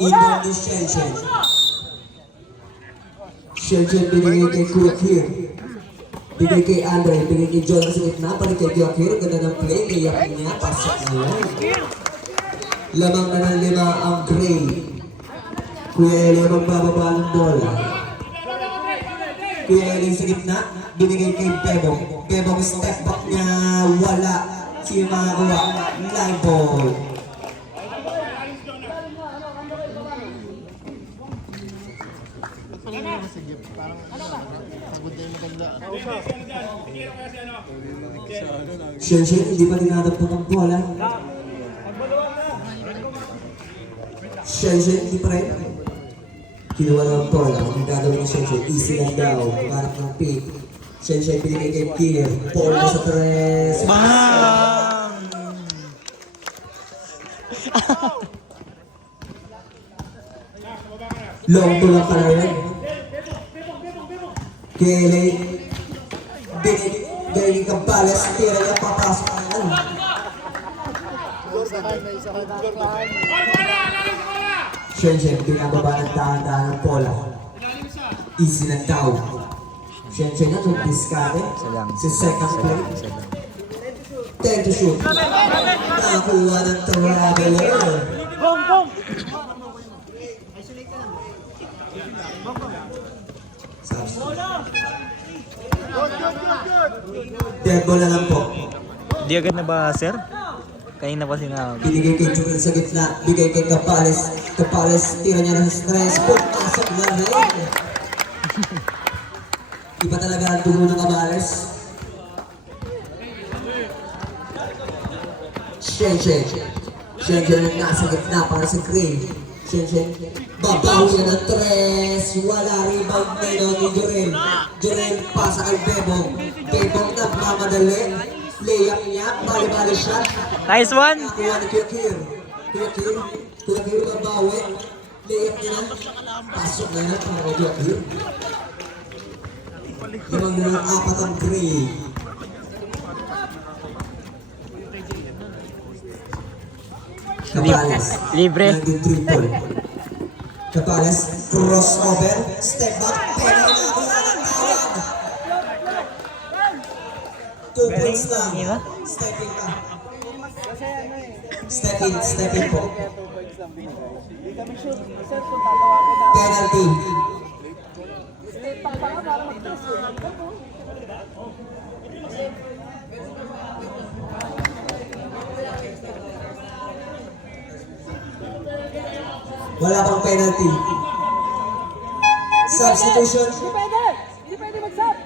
Inbound ni Shenshen. Shenshen binigay kay Kuakir. Bigay kay Andre, bigay kay John sa gitna, balik kay Kuakir. Ganda ng play, layak niya, pasok na yan. Lamang na ng 5 ang Gray. Kuya Eli magbababa ng bola. Kuya Eli sa gitna, binigay kay Bebong. Bebong step back niya, wala. Sino makakuha? Live ball. Shenshen, hindi pa dinadagdag ang bola. Shenshen, hindi pa rin. Kinuha ng bola. Ang gagawin ni Shenshen, easy lang daw. Parang ng pick. Shenshen, pinigay kay Kier. Paul na sa tres. Bang! Long to lang pala rin. Kelly. Galing kang Palace. Tira niya papasok na yan. Shenshen, pinababa ng dahan-dahan ng bola. Easy lang daw. Shenshen na itong diskarte. Si second play. 10 to shoot. Nakakuha ng traveler. Bong! Bong! Dead ball na lang po. Di agad na ba, sir? Kanina pa sinabi. Binigay kay Jumel sa gitna. Bigay kay Capales. Capales, tira niya ng stress. Pagpasok na rin. Iba talaga ang dugo ng Capales. Shenshen. Shenshen nasa gitna para sa Gray. Shenshen. Babaw niya ng tres. Wala rebound ngayon ni Jorel. Jorel pasa kay Bebong. Bebong nagmamadali. Layup niya. Bali-bali shot. Nice one! Nakakuha ni Kuakir. Kuakir babawi. Layup niya. Pasok na yan para kay Kuakir. Limang na ng 4 ang Gray. Capales. Libre. Nandun triple. Capales, crossover, step back, pero nakakuha ng tawag. 2 points lang. Step in ka. Step in po. Penalty. Wala pang penalty. Substitution. Hindi pwede mag-sub.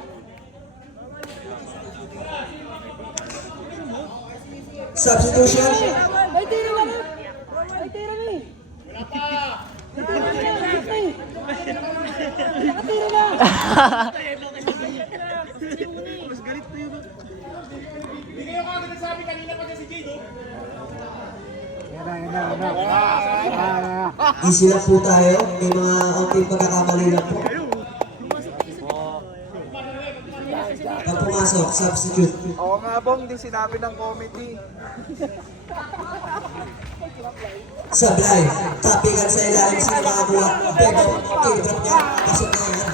Substitution. May tira na. May tira na. Wala pa. Nakatira na. Mas galit na yun. Hindi kayo kagad nagsabi kanina pa si Jado. Easy lang po tayo. May mga unting pagkakamali lang po. Pag pumasok, substitute. Oo nga bong, di sinabi ng committee. Sablay, tapikan sa ilalim sa nakakuha. Bego, kidrop niya. Pasok na yan.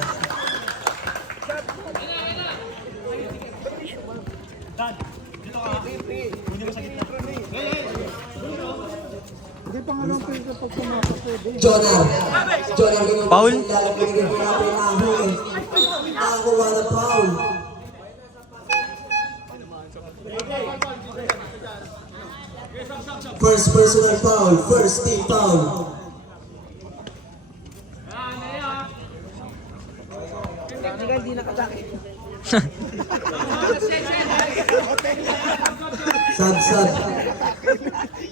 Jonar. Jonar, ganun. Foul? Lalagyan ko na pinahuli. Nakakuha na foul. First personal foul. First team foul. Hindi nakatake. Sub.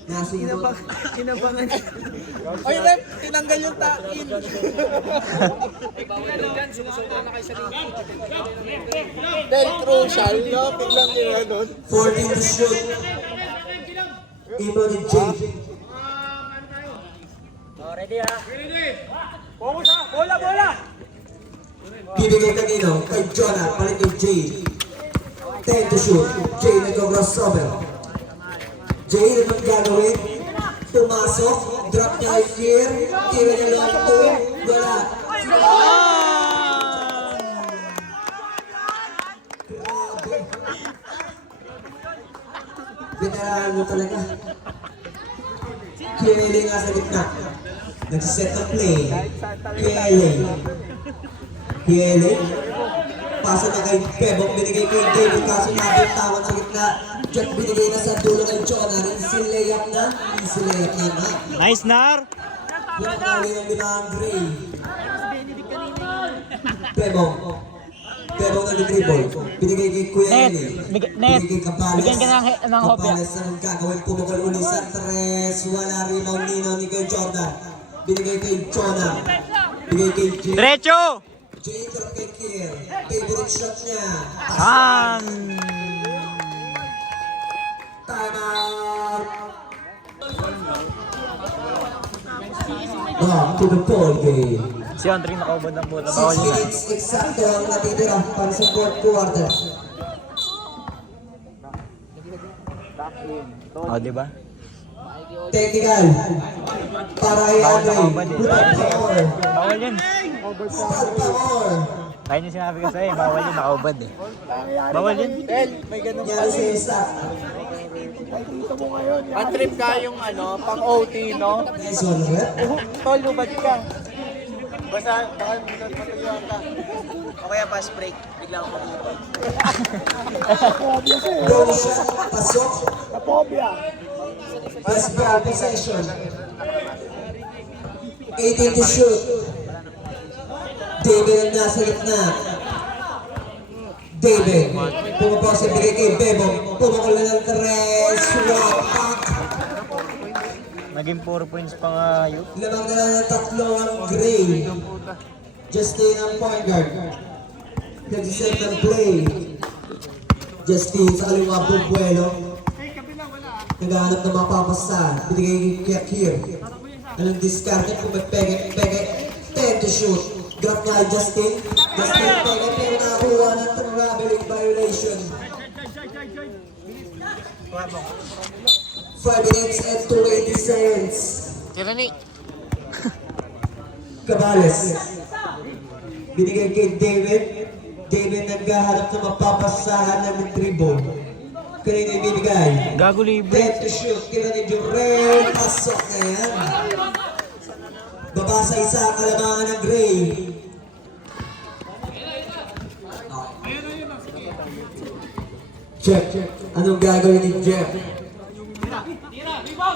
Nasubo. Kinabangan. Oy rep, tinanggal yung takin. Dahil crucial, no? Biglang yung ano. 14 to shoot. Imo ni Jay. Bola! Bibigay kanino? Kay Jonah. Palit kay Jay. 10 to shoot. Jay nag-crossover. Jay, ano ang gagawin? Pumasok, drop niya ay clear, tira niya lang ito, wala. Binaraan mo talaga. Kiele nga sa gitna. Nagsiset ng play. Kiele. Pasa na kay Bebok, binigay kay David, kaso nabintawan sa gitna. Jack binigay na sa dulo kay Jonah. Easy layup na. Easy layup na na. Nice, Nar! Yung nakawin ng limang Gray. Bebok. Bebok na dribble. Binigay kay Kuya Net. Eli. Net. Binigay kay Cabalas. Bigyan ka ng hopya. Cabalas na ang gagawin. Pumukol uli sa tres. Wala rebound nino ni kay Jordan. Binigay kay Jonah. Binigay kay Jay. Diretso! Jay drop kay Kier. Favorite shot niya. Ang! Time out. Back to the ball game. Si Andre nakaubad ng bola. 6 Bawal yun. minutes eksakto ang natitira para sa fourth quarter. Oh, di ba? Technical. Para kay Andre. Power. Bawal yun. Power. Kaya niya sinabi ko sa'yo, bawal yun, nakaubad eh. Bawal yun. Tel, may ganun Yan sa isa. Pan-trip ka yung ano, pang-OT, no? Nice one, rep. Tol, lubad ka. Basta, baka matulungan ka. O kaya pass break, bigla akong mamutol. Long shot. Pasok. Best ball possession. 18 to shoot. David ang nasa gitna. David. Pumapaw sa bigay kay Bebo. Pumakol na ng tres. Wapak. Naging 4 points pa nga yun. Lamang na lang ng tatlo ang Gray. Justin ang point guard. Nag-set ng play. Justin sa kaliwa Bubuelo. Naghahanap ng mapapasa. Binigay kay Kier. Anong discarded kung may pege. 10 to shoot. Grab niya kay Justin. Justin pege pero nakakuha ng traveling violation. 5 minutes and 280 seconds. Tirani. Cabales. Binigay kay David. David naghahanap ng mapapasahan ng dribble. Kanina ibibigay. Gago libre. 10 to shoot. Tira ni Jurel. Pasok na yan. Baba sa isa ang kalamangan ng Gray. Jeff. Anong gagawin ni Jeff?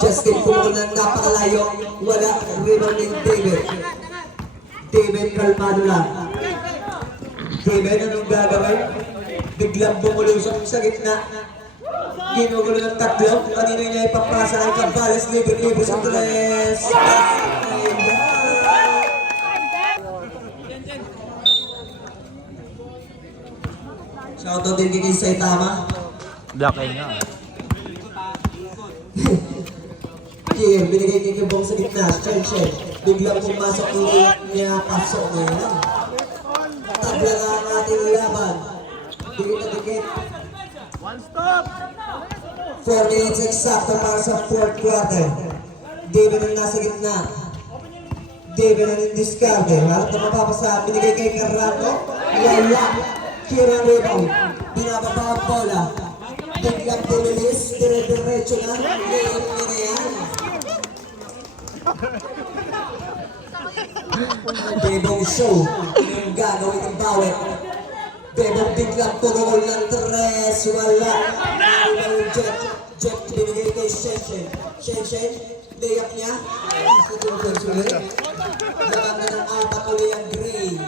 Justin pumukul ng napakalayo. Wala. Rebound ni David. David kalmado lang. David, anong gagawin? Biglang bumulusok sa gitna. Ginugulo ng tatlo. Kanina niya ipapasa kay Cabalas. Libre sa tres. Shoutout din kay Saitama. Black eye nga. Kier, binigay kay Kibong sa gitna. Shen. Biglang pumasok ulit niya. Pasok na yan. Tabla nga ang ating laban. Dikit na dikit. 4 minutes eksakto para sa fourth quarter. David ang nasa gitna. David ang indiscarte. Harap na mapapasa. Binigay kay Carrano. Wala. Kira rebound. Binababa ang bola. Biglang bumilis. Dire-diretso na. Layup na yan. Bebong show. Yung gagawin ng bawet. Bebong biglang pumukol ng tres. Wala. Rebound Jet. Jet binigay kay Shen. Shen. Layup niya. Sulit. Laban na ng apat uli ang Gray.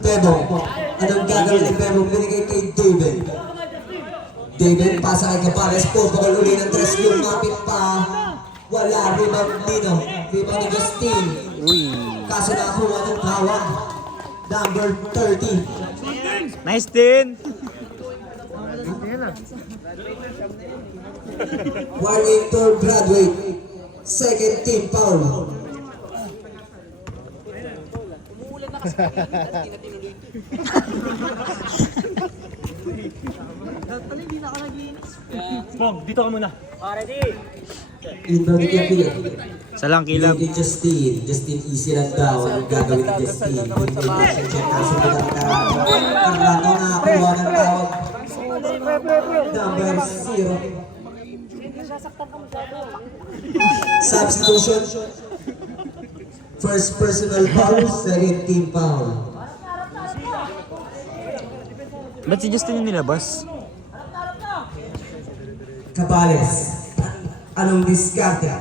Bebong. Anong gagawin ni Bebong? Binigay kay David. David, pasa kay Cabalas. Pumukol uli ng tres. Lumapit pa. Wala. Rebound Nino. Rebound ni Justin. Kaso nakakuha ng tawag. Number 30. Nice din! Warrington graduate. Second team foul. Smog, dito ka muna. Inbound ni Yakir. Isa lang kilab. Ni Justin. Justin easy lang daw. Anong gagawin ni Justin? Check nasa bilang Karato. Karato nakakuha ng tawag. Number 0. Substitution. First personal foul, second team foul. Ba't si Justin yung nilabas? Cabales. Anong diskarte?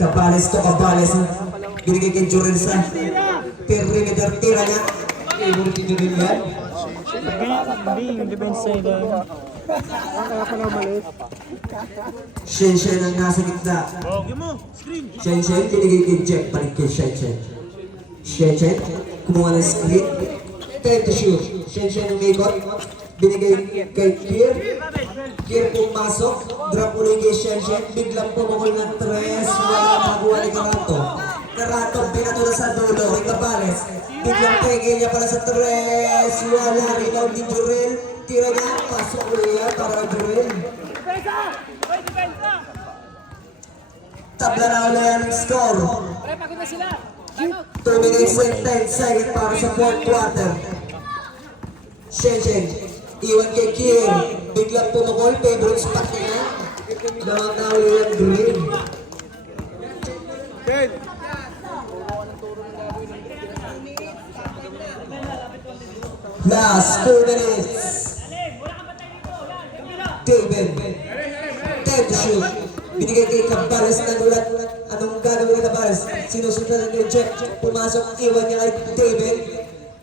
Cabales to Cabales. Binigay kay Jorel sa perimeter tira niya. Favorite niyo din yan. Hindi, yung defense side. Shen Shen ang nasa gitna. Shen Shen, binigay kay Jeff. Balik kay Shen Shen. Shen Shen, kumuha ng screen. Time to shoot. Shen Shen ang ikot. Binigay kay Kier. Kier pumasok. Drop ulit kay Shen Shen. Biglang pumukol ng 3. Wala magawa ni Karato. Karato, pinato na sa dulo. Kay Cabales. Biglang pegay niya para sa 3. Wala. Rebound ni Jurel. Tira niya. Pasok ulit yan para kay Jurel. Tabla na ulit ang score. 2 minutes and 10 seconds para sa 4th quarter. Shen Shen, iwan kay Kier. Biglang pumukol, favorite spot niya. Damang na ulit ang green. Last 2 minutes. David, time to shoot. Binigay kay Cabales na ulat. Anong gagawin ni Cabales? Sinusundan ni Jeff. Pumasok, iwan niya kay David.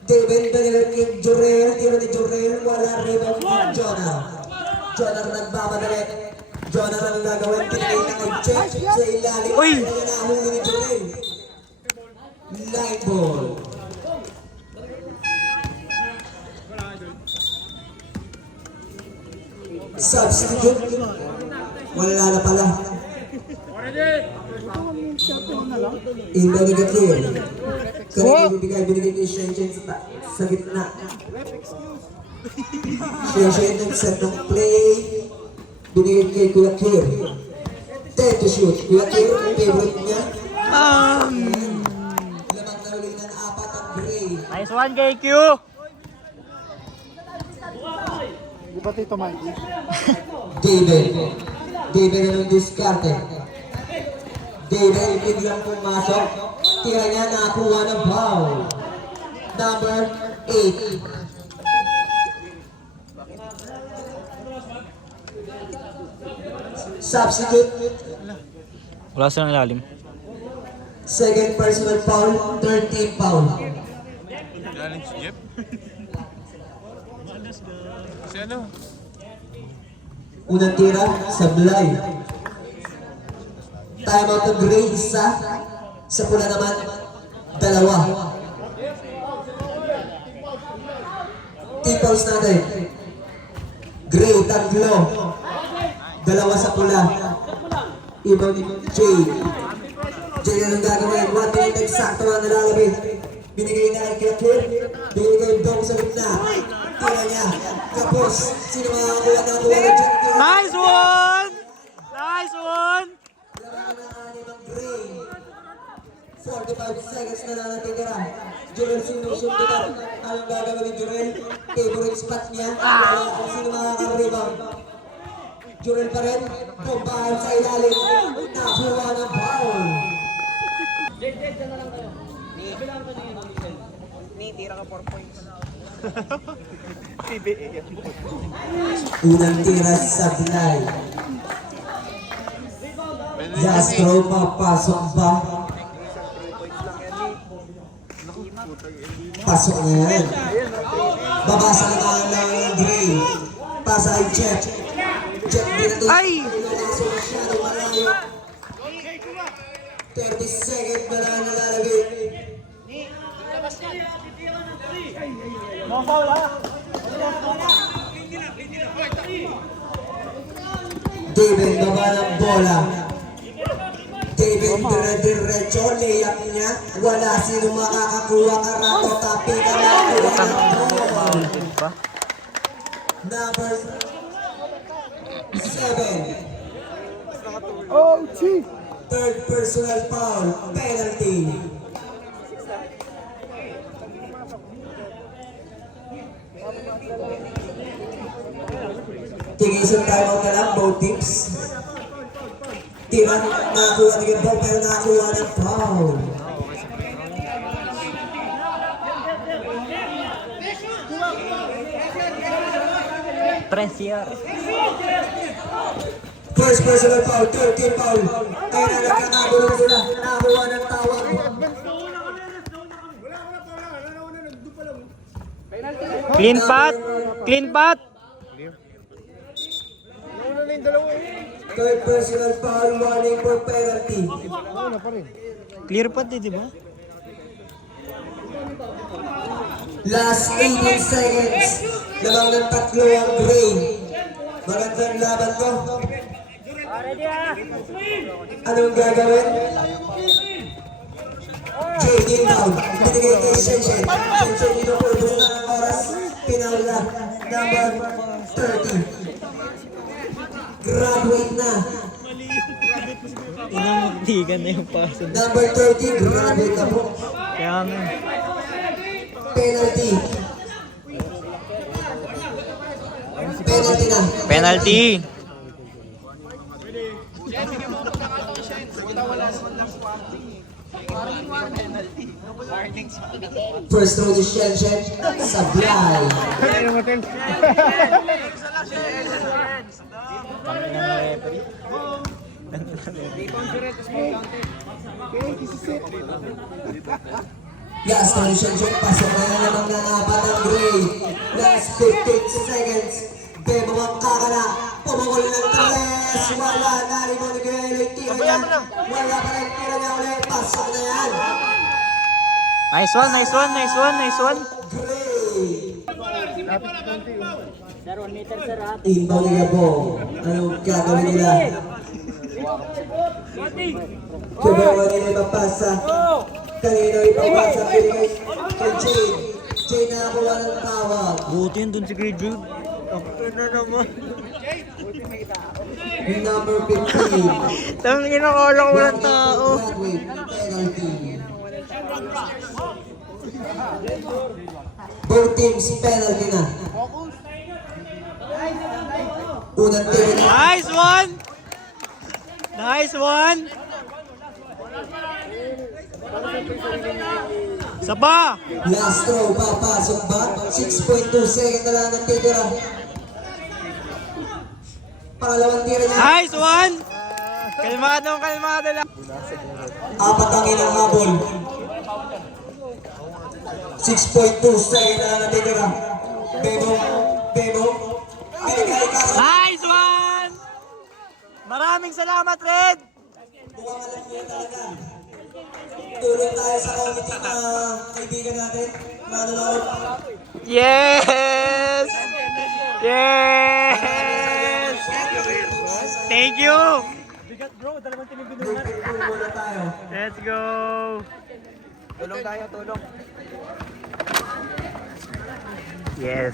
David, dahil kay Jorel. Tira ni Jorel. Wala rebound ni Jonah. Jonah nagmamadali. Jonah ang gagawin. Binigay na kay Jeff sa ilalim. Uy! Kaya nahuli ni Jorel. Line ball. Substitute. Wala na pala. Inbound ni Gatir. Kanina binigay ni Shen Shen sa gitna. Shen Shen nag-set ng play. Binigay kay Kuya Kir. 10 to shoot. Kuya Kir, favorite niya. Lamang na ulit ng 4 ang Gray. Nice one, KQ! David. David anong diskarte? David biglang pumasok. Tira niya nakakuha ng foul. Number 8. Substitute. Wala silang ilalim. Second personal foul. Third team foul. Galing si Jeff. Si ano? Unang tira, sablay. Time out ng Gray, isa. Sa pula naman, 2. Team fouls natin. Gray, 3. 2 sa pula. Ibaw ni Jay. Jay na nang gagawin. 1 minute eksakto na nalalabit. Binigay na kay Kirakir. Binigay kay Dong sa gitna. Tira niya. Kapos. Sino makakakuha na kuha ng Jack? Nice one! Nice one! Larangan ng 6 ang Gray. 45 seconds na lang natitira. Jurel sinusundutan. Anong gagawin ni Jurel? Favorite spot niya. Wala kung sino makaka-rebound. Jurel pa rin. Pumbahan sa ilalim. Nakuha ng foul. Ni, tira ka 4 points. Unang tira sa Blay. Jastro, papasok ba? Pasok na yan. Babasa na lang ng Gray. Pasa kay Jeff. Jeff dito. Ay! Kaso masyado malayo. 30 seconds na lang nalalagay. David, baba ng bola. David, dire-diretso, layup niya. Wala sino makakakuha. Karato, tapi ka na. Foul din pa. Number 7. Oh, chief! Third personal foul, penalty. Tigison timeout na lang, both teams. Tira, nakakuha ni Gabon pero nakakuha ng foul. Pressure. First personal foul, third team foul. Kaya na nagkakagulo na sila, nakakuha ng tawag. Clean pot. Clean pot. Third personal foul, warning for penalty. Clear pot eh, di ba? Last 18 seconds. Lamang ng tatlo ang Gray. Magandang laban to. Anong gagawin? JD foul. Binigay kay Shenshen. Shenshen inuubos na ng oras. Pinaula. Number 30. Graduate na. Inamuntigan na yung paso. Number 30. Graduate na po. Kaya nga. Penalty. Penalty na. Penalty. First throw to Shenshen. Sablay. Last throw to Shenshen. Pasok na yan namang nangapat ang Gray. Last 15 seconds. Bebo ang kakala. Pumukul ng tres. Wala na rin mo ni Gray. Tira niya. Wala pa rin tira niya ulit. Pasok na yan. Nice one, nice one, nice one, nice one. Gray. Inbound ni Gabong. Anong gagawin nila? Kubawa nila ipapasa. Kanino ipapasa? Pinigay kay Jane. Jane nakakuha ng tawag. Buti yun dun si Grade Jude. Ang na naman. Number 15. Tama kinakala ko ng tao. Graduate. Penalty. Both teams penalty na. Unang tira na. Nice one! Nice one! Saba! Last throw, papasok ba? 6.2 second na lang ang titira. Pangalawang tira niya. Nice one! Kalmado lang. Apat ang ilang habol. 6.2 second na lang ang titira. Bebo. Binigay ka sa Nice one! Maraming salamat, Red! mukhang alam niyo talaga. Tulong tayo sa committee na kaibigan natin. Manonood. Yes! Yes! Thank you! Tulong muna tayo. Let's go! Tulong tayo, tulong. Yes!